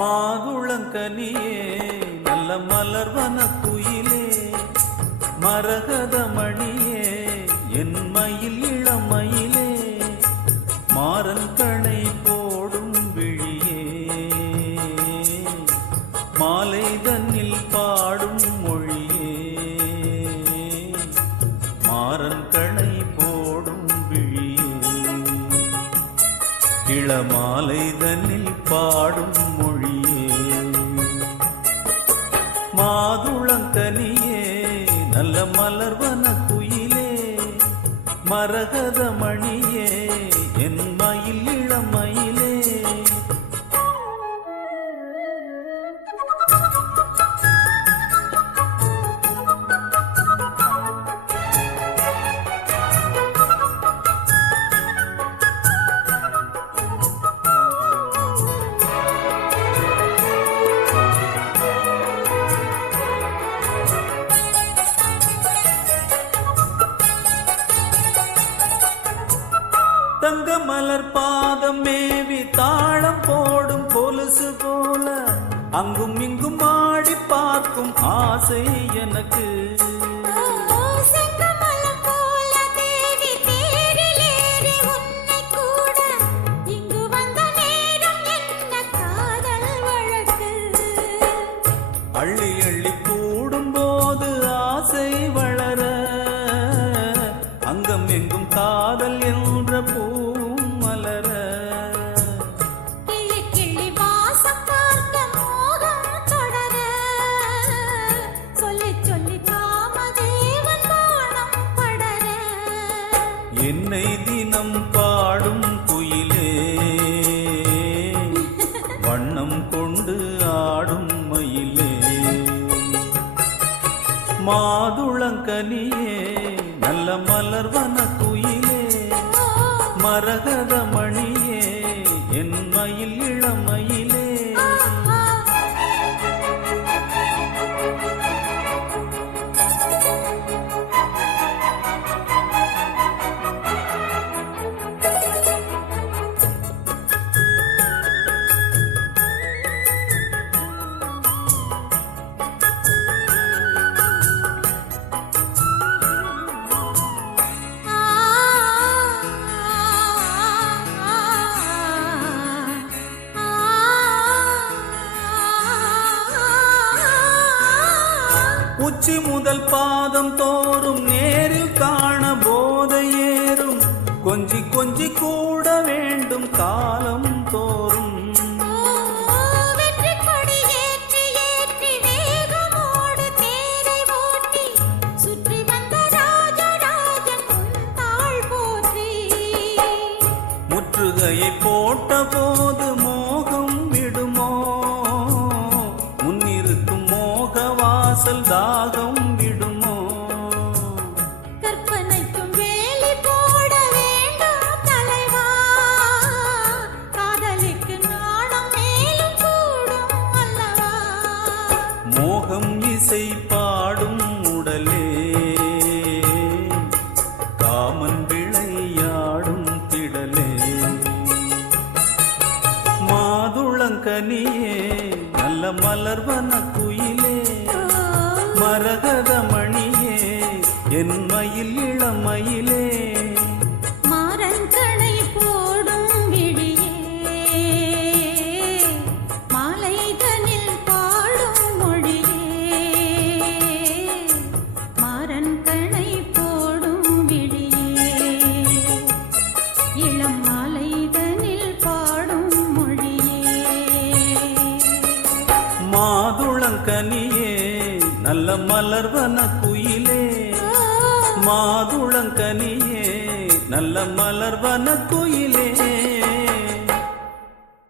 மாதுளங்கனியே நல்ல மலர்வன குயிலே மரகதமணியே என் மயில் இளமயிலே மாறன் கணை போடும் விழியே மாலை தன்னில் பாடும் மொழியே மாறன் கணை போடும் விழியே இளமாலை தன்னில் பாடும் மொழியே மாதுளங்கனியே நல்ல மலர்வன குயிலே மரகதமணியே என் மயில் இளமயிலே தங்க மலர் பாதம் மேவி தாளம் போடும் கொலுசு போல அங்கும் இங்கும் ஆடி பார்க்கும் ஆசை எனக்கு அள்ளி அள்ளி கூடும் போது ஆசை வளர அங்கம் எங்கும் காதல் என்ற பூம் மலர கிள்ளி கிள்ளி வாசம் பார்க்க மோகம் தொடர சொல்லி சொல்லி காமதேவன் பாடம் படர என்னை தினம் பாடும் குயிலே வண்ணம் கொண்டு ஆடும் மயிலே மாதுளங்கனியே நல்ல மலர்வன குயிலே மரகதமணியே என் மயில் இளமயிலே உச்சி முதல் பாதம் தோறும் நேரில் காண போதை ஏறும் கொஞ்சி கொஞ்சி கூட வேண்டும் காலம் தோறும் முற்றுகையை போட்ட போது மோகம் விடுமோ முன்னிருக்கும் மோக வாசல் தாகம் விடுமோ கற்பனைக்கும் வேலி போட வேண்டும் தலைவா காதலிக்கு நாணம் மேலும் கூடும் அல்லவா மோகம் இசை பாடும் உடலே காமன் விளையாடும் திடலே மாதுளங்கனியே நல்ல மலர்வன குயிலே மரகதமணியே என் மயில் இளமயிலே மாறன் கணை போடும் விழியே மாலை தனில் பாடும் மொழியே மாறன் கணை போடும் விழியே இளம் மாலை தனில் பாடும் மொழியே மாதுளங்கனியே நல்ல மலர்வன குயிலே மாதுளங்கனியே நல்ல மலர்வன குயிலே